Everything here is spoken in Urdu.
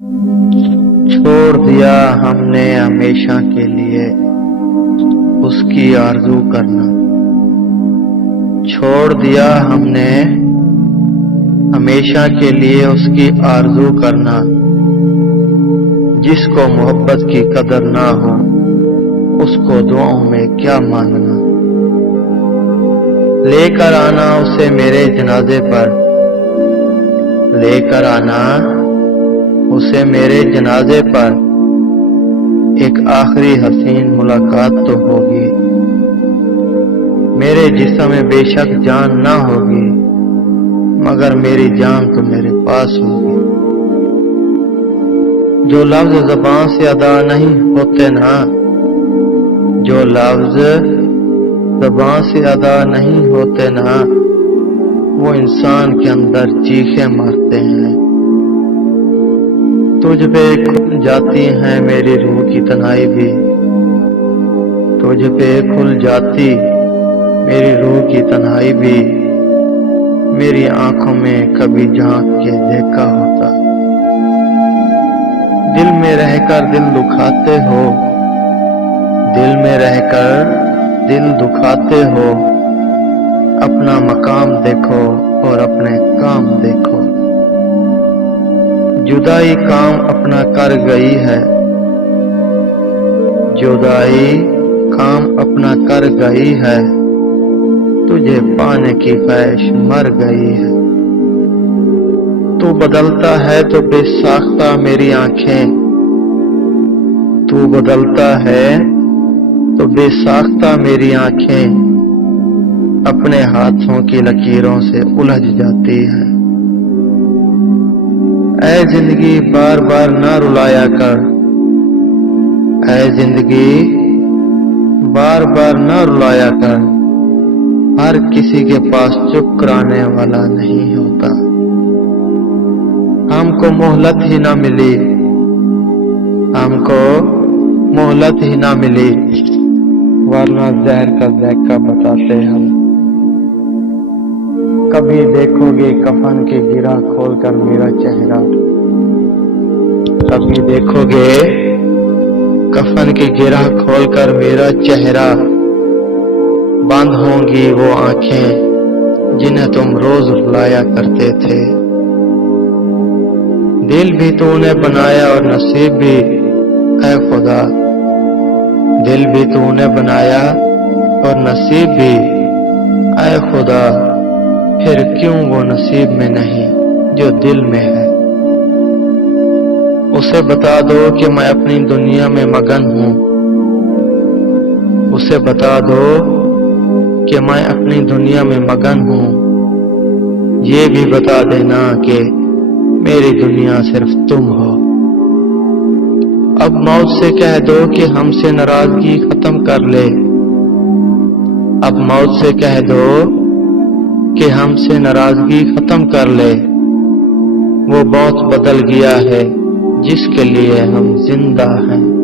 چھوڑ دیا ہم نے ہمیشہ کے لیے اس کی آرزو کرنا، چھوڑ دیا ہم نے ہمیشہ کے لیے اس کی آرزو کرنا۔ جس کو محبت کی قدر نہ ہو اس کو دعاؤں میں کیا مانگنا۔ لے کر آنا اسے میرے جنازے پر، لے کر آنا اسے میرے جنازے پر، ایک آخری حسین ملاقات تو ہوگی۔ میرے جسم میں بے شک جان نہ ہوگی، مگر میری جان تو میرے پاس ہوگی۔ جو لفظ زبان سے ادا نہیں ہوتے نا، جو لفظ زبان سے ادا نہیں ہوتے نا، وہ انسان کے اندر چیخیں مارتے ہیں۔ تجھ پہ کھل جاتی ہیں میری روح کی تنہائی بھی، تجھ پہ کھل جاتی میری روح کی تنہائی بھی، میری آنکھوں میں کبھی جھانک کے دیکھا ہوتا۔ دل میں رہ کر دل دکھاتے ہو، دل میں رہ کر دل دکھاتے ہو، اپنا مقام دیکھو اور اپنے کام دیکھو۔ جدائی کام اپنا کر گئی ہے، جدائی کام اپنا کر گئی ہے، تجھے پانے کی خواہش مر گئی ہے۔ تو بدلتا ہے تو بے ساختہ میری آنکھیں، تو بدلتا ہے تو بے ساختہ میری آنکھیں، اپنے ہاتھوں کی لکیروں سے الجھ جاتی ہے۔ اے زندگی بار بار نہ رلایا کر، اے زندگی بار بار نہ رلایا کر، ہر کسی کے پاس چپ کرانے والا نہیں ہوتا۔ ہم کو مہلت ہی نہ ملی، ہم کو مہلت ہی نہ ملی، ورنہ زہر کا ذائقہ بتاتے ہم۔ کبھی دیکھو گے کفن کے گرہ کھول کر میرا چہرہ، کبھی دیکھو گے کفن کے گرہ کھول کر میرا چہرہ، بند ہوں گی وہ آنکھیں جنہیں تم روز رلایا کرتے تھے۔ دل بھی تو نے بنایا اور نصیب بھی، اے خدا، دل بھی تو نے بنایا اور نصیب بھی، اے خدا، پھر کیوں وہ نصیب میں نہیں جو دل میں ہے۔ اسے بتا دو کہ میں اپنی دنیا میں مگن ہوں، اسے بتا دو کہ میں اپنی دنیا میں مگن ہوں، یہ بھی بتا دینا کہ میری دنیا صرف تم ہو۔ اب موت سے کہہ دو کہ ہم سے ناراضگی ختم کر لے، اب موت سے کہہ دو کہ ہم سے ناراضگی ختم کر لے۔ وہ بہت بدل گیا ہے جس کے لیے ہم زندہ ہیں۔